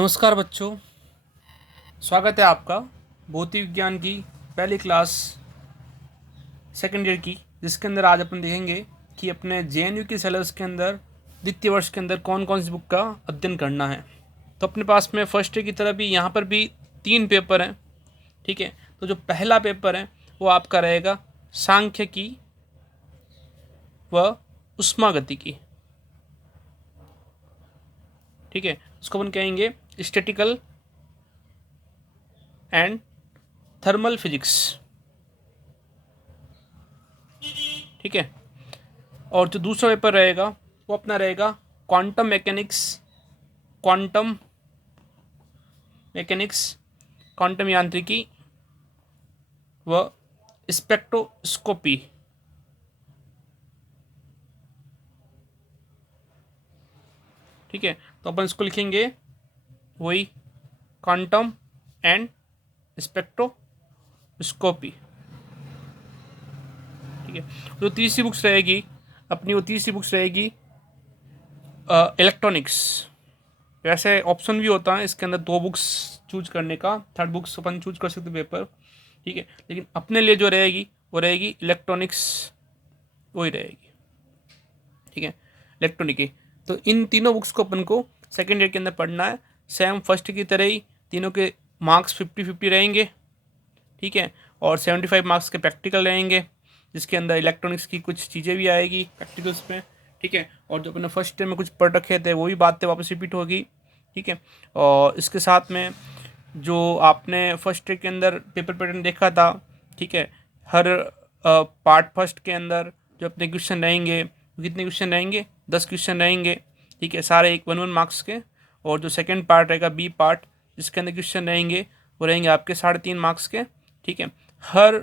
नमस्कार बच्चों, स्वागत है आपका भौतिक विज्ञान की पहली क्लास सेकेंड ईयर की, जिसके अंदर आज अपन देखेंगे कि अपने जेएनयू के सिलेबस के अंदर द्वितीय वर्ष के अंदर कौन कौन सी बुक का अध्ययन करना है। तो अपने पास में फर्स्ट ईयर की तरह भी यहाँ पर भी 3 पेपर हैं। ठीक है, तो जो पहला पेपर है वो आपका रहेगा सांख्यिकी व उष्मागतिकी। ठीक है, उसको अपन कहेंगे स्टैटिकल एंड थर्मल फिजिक्स। ठीक है, और जो दूसरा पेपर रहेगा वो अपना रहेगा quantum mechanics, quantum mechanics, quantum यांत्रिकी व स्पेक्ट्रोस्कोपी। ठीक है, तो अपन इसको लिखेंगे वही क्वांटम एंड स्पेक्ट्रोस्कोपी। ठीक है, जो तीसरी बुक्स रहेगी अपनी, वो तीसरी बुक्स रहेगी इलेक्ट्रॉनिक्स। वैसे ऑप्शन भी होता है इसके अंदर 2 बुक्स चूज करने का, थर्ड बुक्स अपन चूज कर सकते पेपर। ठीक है, लेकिन अपने लिए जो रहेगी वो रहेगी इलेक्ट्रॉनिक्स, वही रहेगी। ठीक है, इलेक्ट्रॉनिक की। तो इन तीनों बुक्स को अपन को सेकेंड ईयर के अंदर पढ़ना है, सेम फर्स्ट की तरह ही। तीनों के मार्क्स 50-50 रहेंगे। ठीक है, और 75 मार्क्स के प्रैक्टिकल रहेंगे, जिसके अंदर इलेक्ट्रॉनिक्स की कुछ चीज़ें भी आएगी प्रैक्टिकल्स में। ठीक है, और जो अपने फर्स्ट ईयर में कुछ पढ़ रखे थे वही बातें वापस रिपीट होगी। ठीक है, और इसके साथ में जो आपने फर्स्ट ईयर के अंदर पेपर पैटर्न देखा था, ठीक है, हर पार्ट फर्स्ट के अंदर जो अपने क्वेश्चन रहेंगे, कितने क्वेश्चन रहेंगे, 10 क्वेश्चन रहेंगे। ठीक है, सारे 1-1 मार्क्स के। और जो सेकंड पार्ट रहेगा बी पार्ट, जिसके अंदर क्वेश्चन रहेंगे वो रहेंगे आपके 3.5 मार्क्स के। ठीक है, हर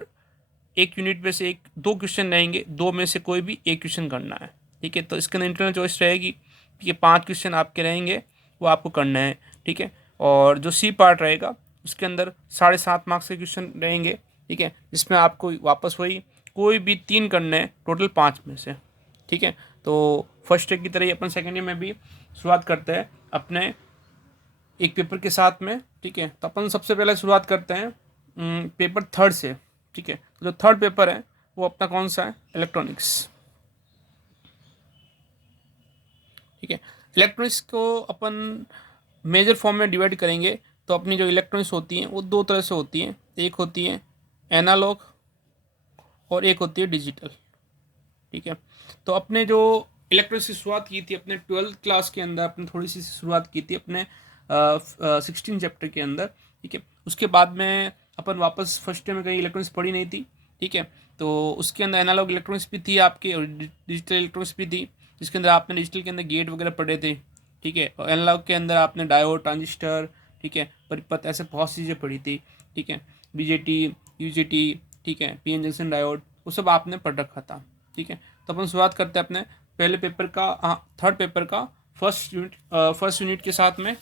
एक यूनिट में से 1-2 क्वेश्चन रहेंगे, 2 में से कोई भी एक क्वेश्चन करना है। ठीक है, तो इसके अंदर इंटरनल चॉइस रहेगी। ये 5 क्वेश्चन आपके रहेंगे, वो आपको करना है। ठीक है, और जो सी पार्ट रहेगा उसके अंदर 7.5 मार्क्स के क्वेश्चन रहेंगे। ठीक है, जिसमें आपको वापस वही कोई भी 3 करने हैं, टोटल 5 में से। ठीक है, तो फर्स्ट ईयर की तरह ही अपन सेकेंड ईयर में भी शुरुआत करते हैं अपने एक पेपर के साथ में। ठीक है, तो अपन सबसे पहले शुरुआत करते हैं पेपर थर्ड से। ठीक है, तो जो थर्ड पेपर है वो अपना कौन सा है, इलेक्ट्रॉनिक्स। ठीक है, इलेक्ट्रॉनिक्स को अपन मेजर फॉर्म में डिवाइड करेंगे। तो अपनी जो इलेक्ट्रॉनिक्स होती हैं वो 2 तरह से होती हैं, एक होती है एनालॉग और एक होती है डिजिटल। ठीक है, तो अपने जो इलेक्ट्रॉनिक्स की शुरुआत की थी अपने 12th क्लास के अंदर, अपने थोड़ी सी शुरुआत की थी अपने 16 चैप्टर के अंदर। ठीक है, उसके बाद में अपन वापस फर्स्ट ईयर में कहीं इलेक्ट्रॉनिक्स पढ़ी नहीं थी। ठीक है, तो उसके अंदर एनालॉग इलेक्ट्रॉनिक्स भी थी आपकी और डिजिटल इलेक्ट्रॉनिक्स भी थी, जिसके अंदर आपने डिजिटल के अंदर गेट वगैरह पढ़े थे। ठीक है, और एनालॉग के अंदर आपने डायोड, ट्रांजिस्टर, ठीक है, परिपथ, ऐसे बहुत सी चीज़ें पढ़ी थी। ठीक है, बीजेटी, यूजेटी, ठीक है, पीएन जंक्शन डायोड, वो सब आपने पढ़ रखा था। ठीक है, तो अपन शुरुआत करते हैं अपने पहले पेपर का, थर्ड पेपर का फर्स्ट यूनिट के साथ में।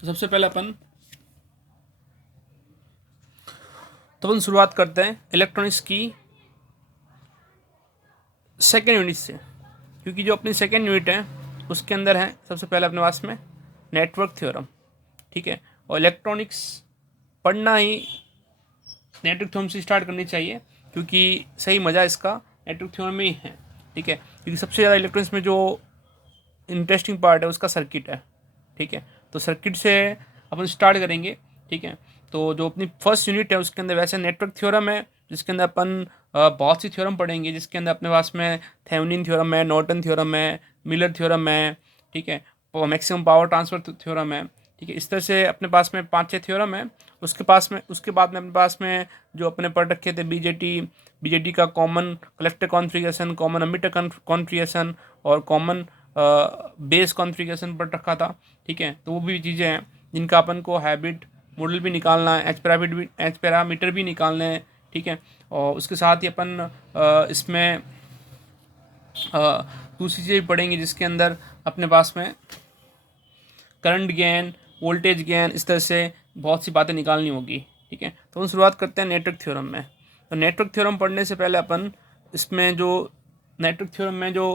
तो सबसे पहले अपन शुरुआत करते हैं इलेक्ट्रॉनिक्स की सेकेंड यूनिट से, क्योंकि जो अपनी सेकेंड यूनिट है उसके अंदर है सबसे पहले अपने पास में नेटवर्क थ्योरम। ठीक है, और इलेक्ट्रॉनिक्स पढ़ना ही नेटवर्क थ्योरम से स्टार्ट करनी चाहिए, क्योंकि सही मज़ा इसका नेटवर्क थ्योरम में ही है। ठीक है, क्योंकि सबसे ज़्यादा इलेक्ट्रॉनिक्स में जो इंटरेस्टिंग पार्ट है उसका सर्किट है। ठीक है, तो सर्किट से अपन स्टार्ट करेंगे। ठीक है, तो जो अपनी फर्स्ट यूनिट है उसके अंदर वैसे नेटवर्क थ्योरम है, जिसके अंदर अपन बहुत सी थ्योरम पढ़ेंगे, जिसके अंदर अपने पास में थेवेनिन थ्योरम है, नॉर्टन थ्योरम है, मिलर थ्योरम है। ठीक है, मैक्सिमम पावर ट्रांसफर थ्योरम है। ठीक है, इस तरह से अपने पास में 5-6 थ्योरम है। उसके बाद में अपने पास में जो अपने पढ़ रखे थे बीजेटी का common collector configuration, common emitter configuration और कॉमन बेस कॉन्फ़िगरेशन पढ़ रखा था। ठीक है, तो वो भी चीज़ें हैं जिनका अपन को हैबिट मॉडल भी निकालना है, एच पैरामीटर भी निकालने हैं। ठीक है, और उसके साथ ही अपन इसमें दूसरी चीज़ें भी पढ़ेंगे, जिसके अंदर अपने पास में करंट गेन, वोल्टेज गेन, इस तरह से बहुत सी बातें निकालनी होगी। ठीक है, तो हम शुरुआत करते हैं नेटवर्क थ्योरम में। तो नेटवर्क थ्योरम पढ़ने से पहले अपन इसमें जो नेटवर्क थ्योरम में जो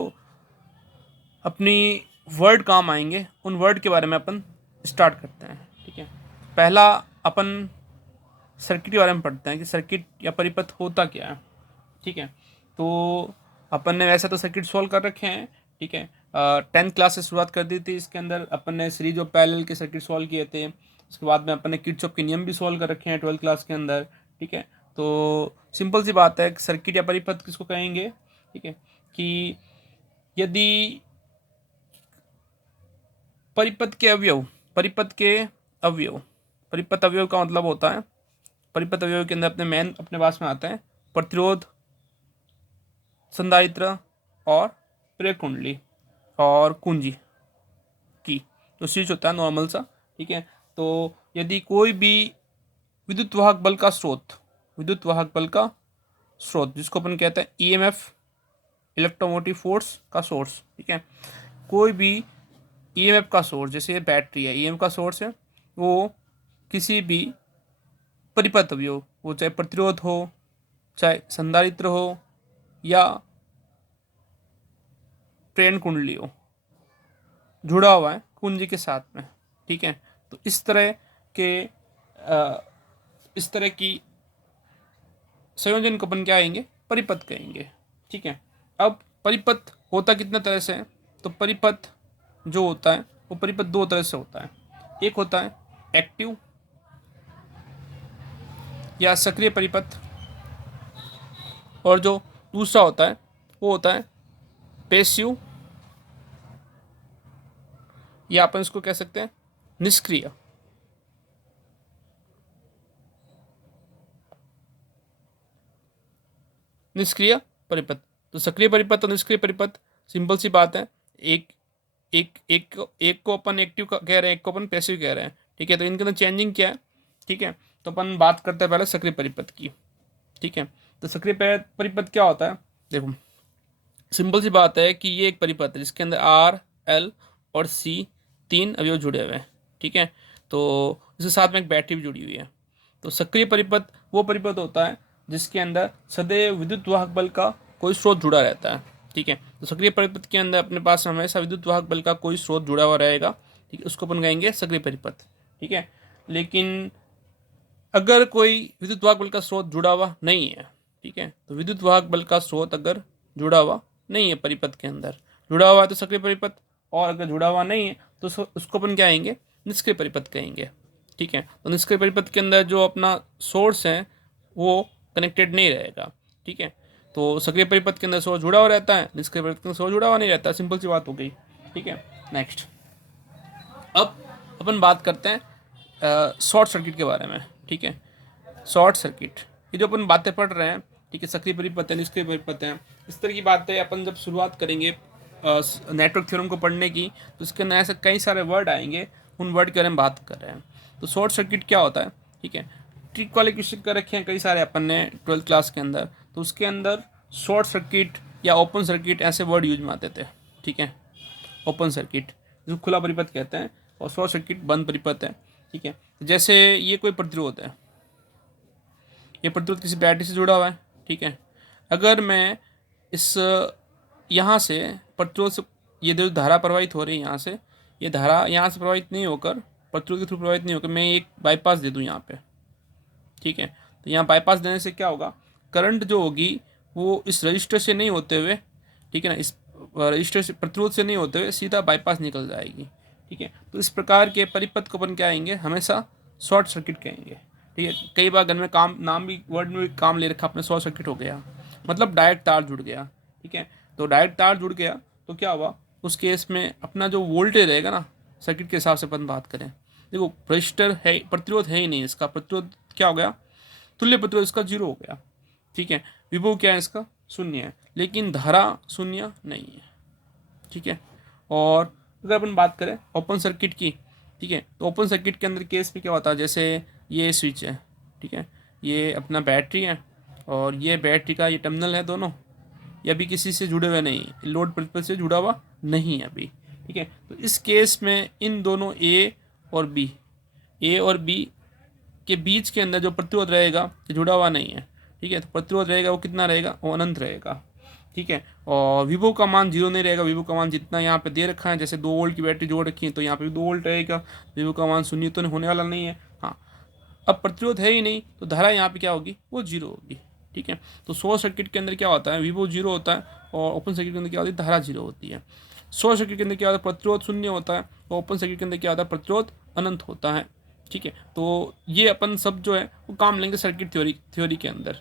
अपनी वर्ड काम आएंगे, उन वर्ड के बारे में अपन स्टार्ट करते हैं। ठीक है, पहला अपन सर्किट के बारे में पढ़ते हैं कि सर्किट या परिपथ होता क्या है। ठीक है, तो अपन ने वैसे तो सर्किट सॉल्व कर रखे हैं। ठीक है, 10th क्लास से शुरुआत कर दी थी, इसके अंदर अपन ने सीरीज ऑफ पैरेलल के सर्किट सॉल्व किए थे। उसके बाद में अपन ने किरचॉफ के नियम भी सॉल्व कर रखे हैं 12th क्लास के अंदर। ठीक है, तो सिंपल सी बात है, सर्किट या परिपथ किसको कहेंगे। ठीक है, कि यदि परिपथ के अवयव, परिपथ के अवयव, परिपथ अवयव का मतलब होता है, परिपथ अवयव के अंदर अपने पास में आता है प्रतिरोध, संधारित्र और प्रेरक कुंडली और कुंजी की तो स्विच होता है नॉर्मल सा। ठीक है, तो यदि कोई भी विद्युत वाहक बल का स्रोत, विद्युत वाहक बल का स्रोत जिसको अपन कहते हैं ईएमएफ, इलेक्ट्रोमोटिव फोर्स का सोर्स। ठीक है, कोई भी ईएमएफ का सोर्स, जैसे बैटरी है ईएमएफ का सोर्स है, वो किसी भी परिपथ अवयव, वो चाहे प्रतिरोध हो, चाहे संधारित्र हो या प्रेरण कुंडली हो, जुड़ा हुआ है कुंजी के साथ में। ठीक है, तो इस तरह की संयोजन को अपन क्या कहेंगे, परिपथ कहेंगे। ठीक है, अब परिपथ होता कितना तरह से है, तो परिपथ जो होता है वो परिपथ दो तरह से होता है। एक होता है एक्टिव या सक्रिय परिपथ, और जो दूसरा होता है वो होता है पैसिव, या अपन इसको कह सकते हैं निष्क्रिय। निष्क्रिय परिपथ, तो सक्रिय परिपथ और निष्क्रिय परिपथ सिंपल सी बात है, एक एक एक एक को अपन एक्टिव कह रहे हैं, एक को अपन पैसिव कह रहे हैं। ठीक है, तो इनके अंदर चेंजिंग क्या है। ठीक है, तो अपन बात करते हैं पहले सक्रिय परिपथ की। ठीक है, तो सक्रिय परिपथ क्या होता है, देखो सिंपल सी बात है कि ये एक परिपथ है जिसके अंदर आर, एल और सी तीन अवयव जुड़े हुए हैं। ठीक है, तो इसके साथ में एक बैटरी भी जुड़ी हुई है। तो सक्रिय परिपथ वो परिपथ होता है जिसके अंदर सदैव विद्युत वाहक बल का कोई स्रोत जुड़ा रहता है। ठीक है, तो सक्रिय परिपथ के अंदर अपने पास हमेशा विद्युत वाहक बल का कोई स्रोत जुड़ा हुआ रहेगा। ठीक है, उसको अपन कहेंगे सक्रिय परिपथ। ठीक है, लेकिन अगर कोई विद्युत वाहक बल का स्रोत जुड़ा हुआ नहीं है, ठीक है, तो विद्युत वाहक बल का स्रोत अगर जुड़ा हुआ नहीं है परिपथ के अंदर, जुड़ा हुआ है तो सक्रिय परिपथ, और अगर जुड़ा हुआ नहीं है तो उसको अपन क्या कहेंगे, निष्क्रिय परिपथ कहेंगे। ठीक है, तो निष्क्रिय परिपथ के अंदर जो अपना सोर्स है वो कनेक्टेड नहीं रहेगा। ठीक है, तो सक्रिय परिपथ के अंदर सोर्स जुड़ा हुआ रहता है, निष्क्रिय परिपथ के अंदर सोर्स जुड़ा हुआ नहीं रहता, सिंपल सी बात हो गई। ठीक है, नेक्स्ट अब अपन बात करते हैं शॉर्ट सर्किट के बारे में। ठीक है, शॉर्ट सर्किट, ये जो अपन बातें पढ़ रहे हैं, ठीक है, सक्रिय परिपथ है, निष्क्रिय परिपथ है, इस तरह की बातें अपन जब शुरुआत करेंगे नेटवर्क थ्योरम को पढ़ने की, तो इसके अंदर ऐसे कई सारे वर्ड आएंगे, उन वर्ड के बारे में बात कर रहे हैं। तो शॉर्ट सर्किट क्या होता है, ठीक है, ट्रिक वाले क्वेश्चन कर रखे हैं कई सारे अपन ने 12th क्लास के अंदर, तो उसके अंदर शॉर्ट सर्किट या ओपन सर्किट ऐसे वर्ड यूज में आते थे। ठीक है, ओपन सर्किट जो खुला परिपथ कहते हैं, और शॉर्ट सर्किट बंद परिपथ है। ठीक है, जैसे ये कोई प्रतिरोध है, ये प्रतिरोध किसी बैटरी से जुड़ा हुआ है। ठीक है, अगर मैं इस यहाँ से प्रतिरोध से ये जो धारा प्रवाहित हो रही है यहाँ से, ये धारा यहाँ से प्रवाहित नहीं होकर, प्रतिरोध के थ्रू प्रवाहित नहीं होकर, मैं एक बाईपास दे दूँ यहाँ पे। ठीक है, तो यहाँ बाईपास देने से क्या होगा, करंट जो होगी वो इस रजिस्टर से नहीं होते हुए, ठीक है ना, इस रजिस्टर से, प्रतिरोध से नहीं होते हुए सीधा बाईपास निकल जाएगी। ठीक है, तो इस प्रकार के परिपथ को अपन क्या कहेंगे, हमेशा शॉर्ट सर्किट कहेंगे। ठीक है, कई बार घर में काम नाम भी वर्ड में भी काम ले रखा अपने, शॉर्ट सर्किट हो गया मतलब डायरेक्ट तार जुड़ गया। ठीक है, तो डायरेक्ट तार जुड़ गया तो क्या हुआ, उस केस में अपना जो वोल्टेज रहेगा ना, सर्किट के हिसाब से अपन बात करें, देखो रजिस्टर है, प्रतिरोध है ही नहीं, इसका प्रतिरोध क्या हो गया, तुल्य प्रतिरोध इसका जीरो हो गया। ठीक है, विभव क्या है इसका, शून्य है, लेकिन धारा शून्य नहीं है। ठीक है, और अगर अपन बात करें ओपन सर्किट की, ठीक है, तो ओपन सर्किट के अंदर केस में क्या होता है, जैसे ये स्विच है, ठीक है, ये अपना बैटरी है, और ये बैटरी का ये टर्मिनल है दोनों, ये अभी किसी से जुड़े हुए नहीं, लोड परिपथ से जुड़ा हुआ नहीं है अभी। ठीक है, तो इस केस में इन दोनों ए और बी के बीच के अंदर जो प्रतिरोध रहेगा ये जुड़ा हुआ नहीं है। ठीक है, तो प्रतिरोध रहेगा वो कितना रहेगा, वो अनंत रहेगा। ठीक है। और विभो का मान जीरो नहीं रहेगा, विभो का मान जितना यहाँ पे दे रखा है, जैसे 2 वोल्ट की बैटरी जोड़ रखी है तो यहाँ पे भी 2 वोल्ट रहेगा, विभो का मान शून्य तो होने वाला नहीं है। हाँ, अब प्रतिरोध है ही नहीं तो धारा यहाँ पे क्या होगी, वो जीरो होगी। ठीक है, तो शॉर्ट सर्किट के अंदर क्या होता है, विभो जीरो होता है, और ओपन सर्किट के अंदर क्या होती है, धारा जीरो होती है। शॉर्ट सर्किट के अंदर क्या होता है, प्रतिरोध शून्य होता है, और ओपन सर्किट के अंदर क्या होता है, प्रतिरोध अनंत होता है। ठीक है, तो ये अपन सब जो है वो काम लेंगे सर्किट थ्योरी के अंदर।